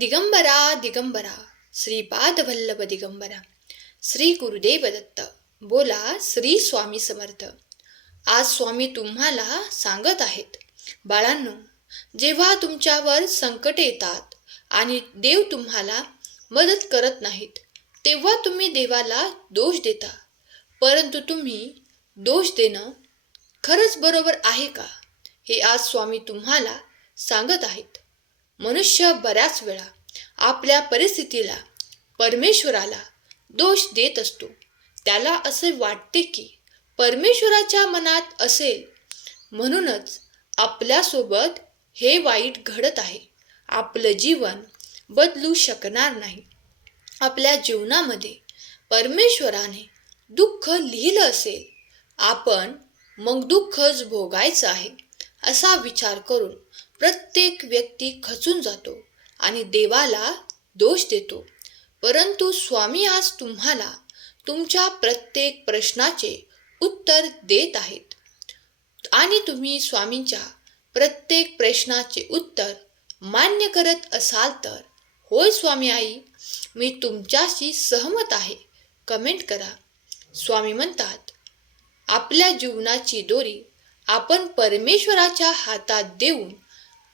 दिगंबरा दिगंबरा श्रीपाद वल्लभ दिगंबरा श्री गुरुदेव दत्त बोला श्री स्वामी समर्थ. आज स्वामी तुम्हाला सांगत आहेत बाळांनो जेव्हा तुमच्यावर संकट येतात आणि देव तुम्हाला मदत करत नाहीत तेव्हा तुम्ही देवाला दोष देता. परंतु तुम्ही दोष देणं खरंच बरोबर आहे का हे आज स्वामी तुम्हाला सांगत आहेत. मनुष्य बऱ्याच वेळा आपल्या परिस्थितीला परमेश्वराला दोष देत असतो. त्याला असे वाटते की परमेश्वराच्या मनात असेल. म्हणूनच आपल्यासोबत हे वाईट घडत आहे. आपलं जीवन बदलू शकणार नाही. आपल्या जीवनामध्ये परमेश्वराने दुःख लिहिलं असेल. आपण मग दुःखच भोगायचं आहे असा विचार करून प्रत्येक व्यक्ती खचून जातो आणि देवाला दोष देतो. परंतु स्वामी आज तुम्हाला तुमच्या प्रत्येक प्रश्नाचे उत्तर देत आहेत. आणि तुम्ही स्वामींच्या प्रत्येक प्रश्नाचे उत्तर मान्य करत असाल तर होय स्वामी आई मी तुमच्याशी सहमत आहे. कमेंट करा. स्वामी म्हणतात आपल्या जीवनाची दोरी आपण परमेश्वराच्या हातात देऊन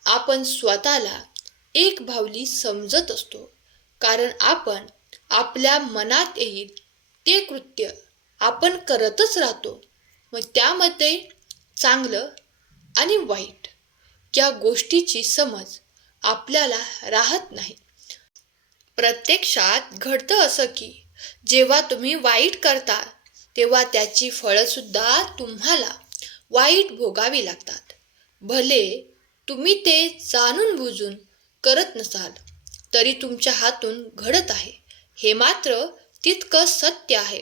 आपण स्वतःला एक भावली समजत असतो. कारण आपण आपल्या मनात येईल ते कृत्य आपण करतच राहतो. मग त्यामध्ये चांगलं आणि वाईट या गोष्टीची समज आपल्याला राहत नाही. प्रत्यक्षात घडतं असं की जेव्हा तुम्ही वाईट करता तेव्हा त्याची फळंसुद्धा तुम्हाला वाईट भोगावी लागतात. भले तुम्ही ते जाणून बुजून करत नसाल तरी तुमच्या हातून घडत आहे. हे मात्र तितकं सत्य आहे.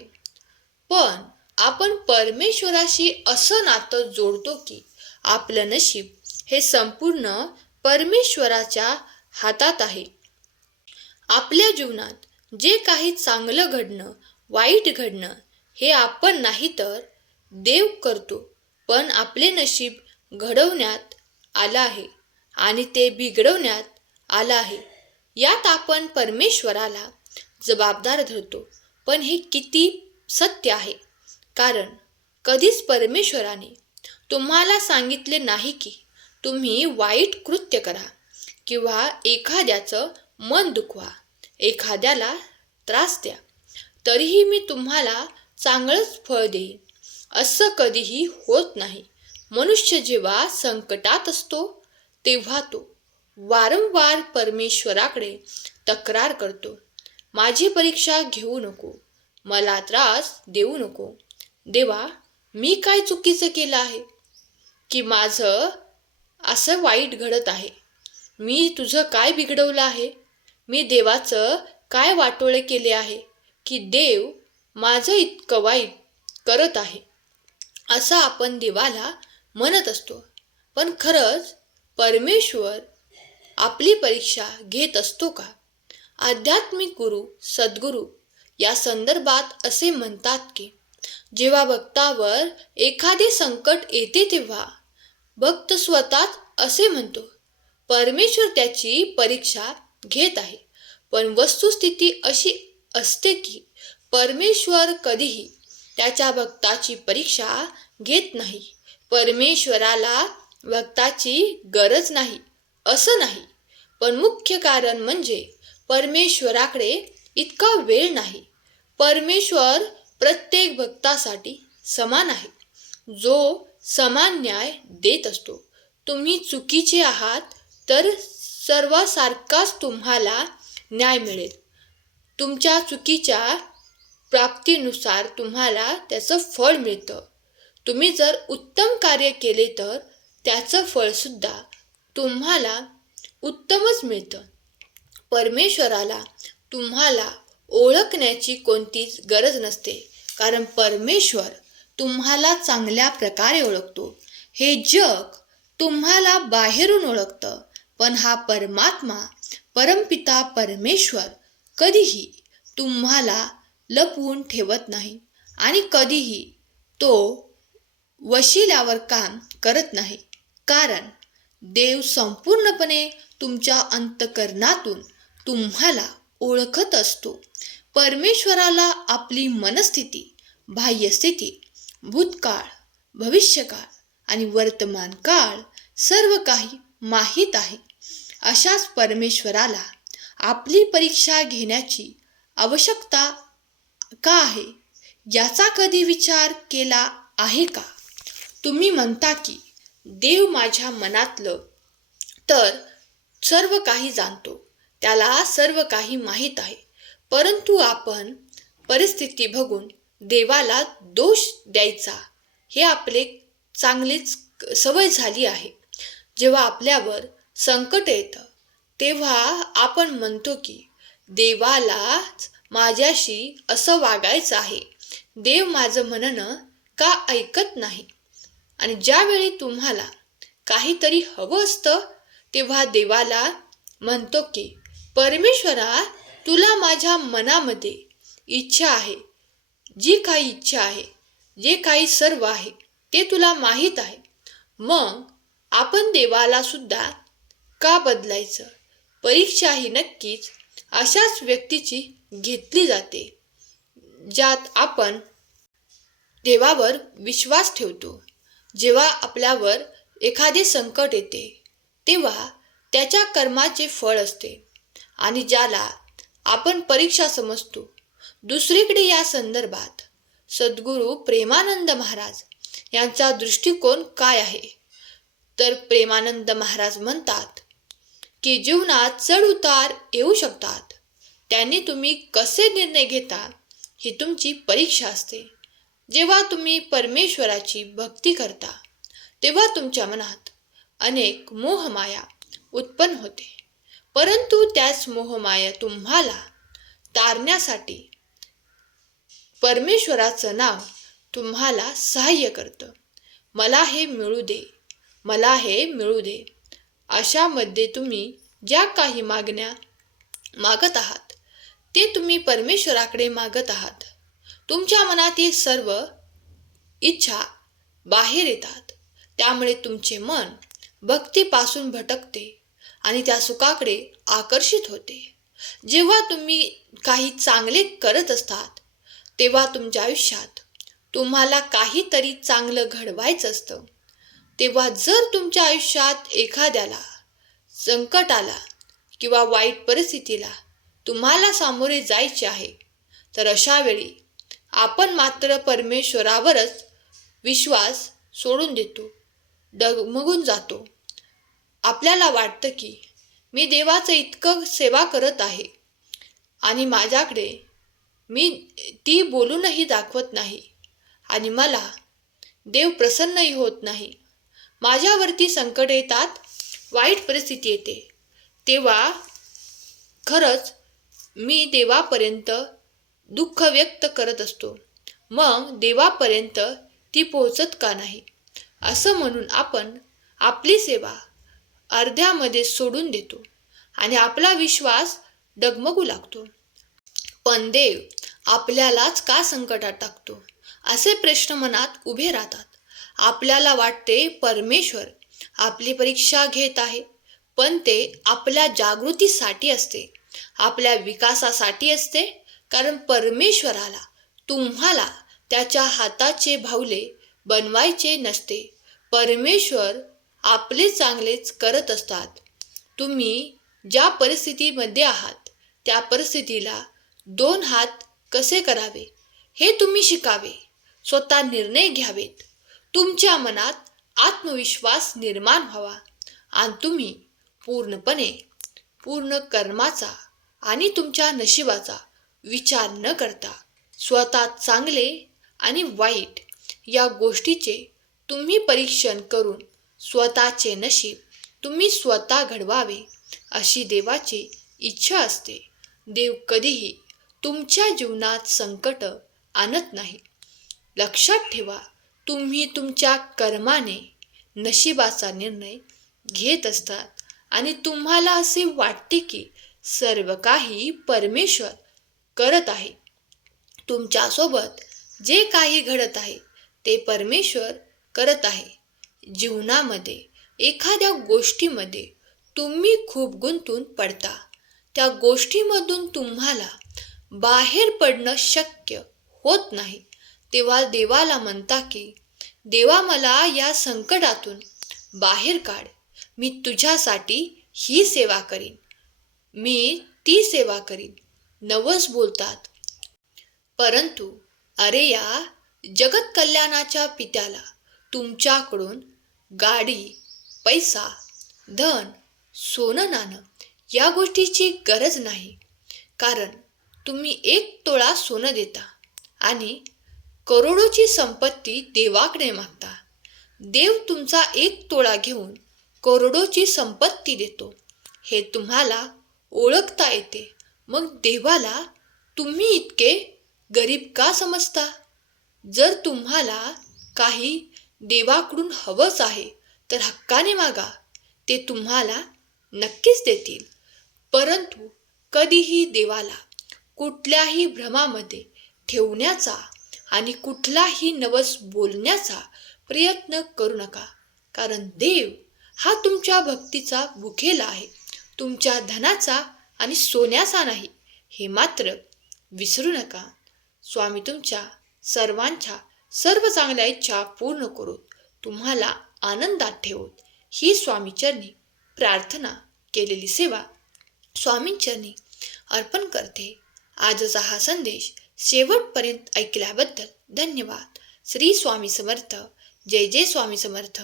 पण आपण परमेश्वराशी असं नातं जोडतो की आपलं नशीब हे संपूर्ण परमेश्वराच्या हातात आहे. आपल्या जीवनात जे काही चांगलं घडणं वाईट घडणं हे आपण नाही तर देव करतो. पण आपले नशीब घडवण्यात आलं आहे आणि ते बिघडवण्यात आलं आहे. यात आपण परमेश्वराला जबाबदार धरतो पण हे किती सत्य आहे? कारण कधीच परमेश्वराने तुम्हाला सांगितले नाही की तुम्ही वाईट कृत्य करा किंवा एखाद्याचं मन दुखवा एखाद्याला त्रास द्या. तरीही मी तुम्हाला चांगलंच फळ देईन. असं कधीही होत नाही. मनुष्य जेव्हा संकटात असतो तेव्हा तो वारंवार परमेश्वराकडे तक्रार करतो. माझी परीक्षा घेऊ नको मला त्रास देऊ नको. देवा मी काय चुकीचं केलं आहे? की माझं असं वाईट घडत आहे? मी तुझं काय बिघडवलं आहे? मी देवाचं काय वाटोळे केले आहे? की देव माझं इतकं वाईट करत आहे? असं आपण देवाला म्हणत असतो. पण खरंच परमेश्वर आपली परीक्षा घेत असतो का? आध्यात्मिक गुरु सद्गुरू या संदर्भात असे म्हणतात की जेव्हा भक्तावर एखादे संकट येते तेव्हा भक्त स्वतःच असे म्हणतो परमेश्वर त्याची परीक्षा घेत आहे. पण वस्तुस्थिती अशी असते की परमेश्वर कधीही त्याच्या भक्ताची परीक्षा घेत नाही. परमेश्वराला भक्ताची गरज नाही असं नाही. पण मुख्य कारण म्हणजे परमेश्वराकडे इतका वेळ नाही. परमेश्वर प्रत्येक भक्तासाठी समान आहे. जो समान न्याय देत असतो. तुम्ही चुकीचे आहात तर सर्वासारखाच तुम्हाला न्याय मिळेल. तुमच्या चुकीच्या प्राप्तीनुसार तुम्हाला त्याचं फळ मिळतं. तुम्ही जर उत्तम कार्य केले तर त्याचं फळसुद्धा तुम्हाला उत्तमच मिळतं. परमेश्वराला तुम्हाला ओळखण्याची कोणतीच गरज नसते. कारण परमेश्वर तुम्हाला चांगल्या प्रकारे ओळखतो. हे जग तुम्हाला बाहेरून ओळखतं. पण हा परमात्मा परमपिता परमेश्वर कधीही तुम्हाला लपवून ठेवत नाही. आणि कधीही तो वशिल्यावर काम करत नाही. कारण देव संपूर्णपणे तुमच्या अंतकरणातून तुम्हाला ओळखत असतो. परमेश्वराला आपली मनस्थिती बाह्यस्थिती भूतकाळ भविष्यकाळ आणि वर्तमान काळ सर्व काही माहीत आहे. अशाच परमेश्वराला आपली परीक्षा घेण्याची आवश्यकता का आहे? याचा कधी विचार केला आहे का? तुम्ही म्हणता की देव माझ्या मनातलं तर सर्व काही जाणतो. त्याला सर्व काही माहीत आहे. परंतु आपण परिस्थिती बघून देवाला दोष द्यायचा हे आपले चांगलीच सवय झाली आहे. जेव्हा आपल्यावर संकट येतं तेव्हा आपण म्हणतो की देवालाच माझ्याशी असं वागायचं आहे. देव माझं म्हणणं का ऐकत नाही? आणि ज्यावेळी तुम्हाला काहीतरी हवं असतं तेव्हा देवाला म्हणतो की परमेश्वरा तुला माझ्या मनामध्ये इच्छा आहे. जी काही इच्छा आहे जे काही सर्व आहे ते तुला माहीत आहे. मग आपण देवाला सुद्धा का बदलायचं? परीक्षा ही नक्कीच अशाच व्यक्तीची घेतली जाते ज्यात आपण देवावर विश्वास ठेवतो. जेव्हा आपल्यावर एखादे संकट येते तेव्हा त्याच्या कर्माचे फळ असते आणि ज्याला आपण परीक्षा समजतो. दुसरीकडे या संदर्भात सद्गुरू प्रेमानंद महाराज यांचा दृष्टिकोन काय आहे? तर प्रेमानंद महाराज म्हणतात की जीवनात चढ उतार येऊ शकतात. त्यांनी तुम्ही कसे निर्णय घेता ही तुमची परीक्षा असते. जेव्हा तुम्ही परमेश्वराची भक्ती करता तेव्हा तुमच्या मनात अनेक मोहमाया उत्पन्न होते. परंतु त्याच मोहमाया तुम्हाला तारण्यासाठी परमेश्वराचं नाव तुम्हाला सहाय्य करतं. मला हे मिळू दे मला हे मिळू दे अशामध्ये तुम्ही ज्या काही मागण्या मागत आहात ते तुम्ही परमेश्वराकडे मागत आहात. तुमच्या मनातील सर्व इच्छा बाहेर येतात. त्यामुळे तुमचे मन भक्तीपासून भटकते आणि त्या सुखाकडे आकर्षित होते. जेव्हा तुम्ही काही चांगले करत असतात तेव्हा तुमच्या आयुष्यात तुम्हाला काहीतरी चांगलं घडवायचं असतं. तेव्हा जर तुमच्या आयुष्यात एखाद्याला संकट आला किंवा वाईट परिस्थितीला तुम्हाला सामोरे जायचे आहे तर अशावेळी आपण मात्र परमेश्वरावरच विश्वास सोडून देतो डगमगून जातो. आपल्याला वाटतं की मी देवाचं इतकं सेवा करत आहे आणि माझ्याकडे मी ती बोलूनही दाखवत नाही आणि मला देव प्रसन्नही होत नाही. माझ्यावरती संकट येतात वाईट परिस्थिती येते. तेव्हा खरंच मी देवापर्यंत दुःख व्यक्त करत असतो. मग देवापर्यंत ती पोहोचत का नाही? असं म्हणून आपण आपली सेवा अर्ध्यामध्ये सोडून देतो आणि आपला विश्वास डगमगू लागतो. पण देव आपल्यालाच का संकटात टाकतो? असे प्रश्न मनात उभे राहतात. आपल्याला वाटते परमेश्वर आपली परीक्षा घेत आहे पण ते आपल्या जागृतीसाठी असते आपल्या विकासासाठी असते कारण परमेश्वराला तुम्हाला त्याच्या हाताचे भावले बनवायचे नसते. परमेश्वर आपले चांगलेच करत असतात. तुम्ही ज्या परिस्थितीमध्ये आहात त्या परिस्थितीला दोन हात कसे करावे? हे तुम्ही शिकावे. स्वतः निर्णय घ्यावेत. तुमच्या मनात आत्मविश्वास निर्माण व्हावा आणि तुम्ही पूर्णपणे पूर्ण कर्माचा आणि तुमच्या नशिबाचा विचार न करता स्वतः चांगले आणि वाईट या गोष्टीचे तुम्ही परीक्षण करून स्वतःचे नशीब तुम्ही स्वतः घडवावे अशी देवाची इच्छा असते. देव कधीही तुमच्या जीवनात संकट आणत नाही. लक्षात ठेवा तुम्ही तुमच्या कर्माने नशिबाचा निर्णय घेत असतात आणि तुम्हाला असे वाटते की सर्व काही परमेश्वर करत आहे. तुमच्यासोबत जे काही घडत आहे ते परमेश्वर करत आहे. जीवनामध्ये एखाद्या गोष्टीमध्ये तुम्ही खूप गुंतून पडता. त्या गोष्टीमधून तुम्हाला बाहेर पडणं शक्य होत नाही. तेव्हा देवाला म्हणता की देवा मला या संकटातून बाहेर काढ. मी तुझ्यासाठी ही सेवा करीन. मी ती सेवा करीन. नवस बोलतात. परंतु अरे या जगत कल्याणाच्या पित्याला तुमच्याकडून गाडी पैसा धन सोनं नाणं या गोष्टीची गरज नाही. कारण तुम्ही एक तोळा सोनं देता आणि करोडोची संपत्ती देवाकडे मागता. देव तुमचा एक तोळा घेऊन करोडोची संपत्ती देतो. हे तुम्हाला ओळखता येते. मग देवाला तुम्ही इतके गरीब का समजता? जर तुम्हाला काही देवाकडून हवंच आहे तर हक्काने मागा. ते तुम्हाला नक्कीच देतील. परंतु कधीही देवाला कुठल्याही भ्रमामध्ये ठेवण्याचा आणि कुठलाही नवस बोलण्याचा प्रयत्न करू नका. कारण देव हा तुमच्या भक्तीचा भुकेला आहे. तुमच्या धनाचा आणि सोन्याचा नाही. हे मात्र विसरू नका. स्वामी तुमच्या सर्वांच्या सर्व चांगल्या इच्छा पूर्ण करून तुम्हाला आनंदात ठेवत ही स्वामीचरणी प्रार्थना केलेली सेवा स्वामींचरणी अर्पण करते. आजचा हा संदेश शेवटपर्यंत ऐकल्याबद्दल धन्यवाद. श्री स्वामी समर्थ. जय जय स्वामी समर्थ.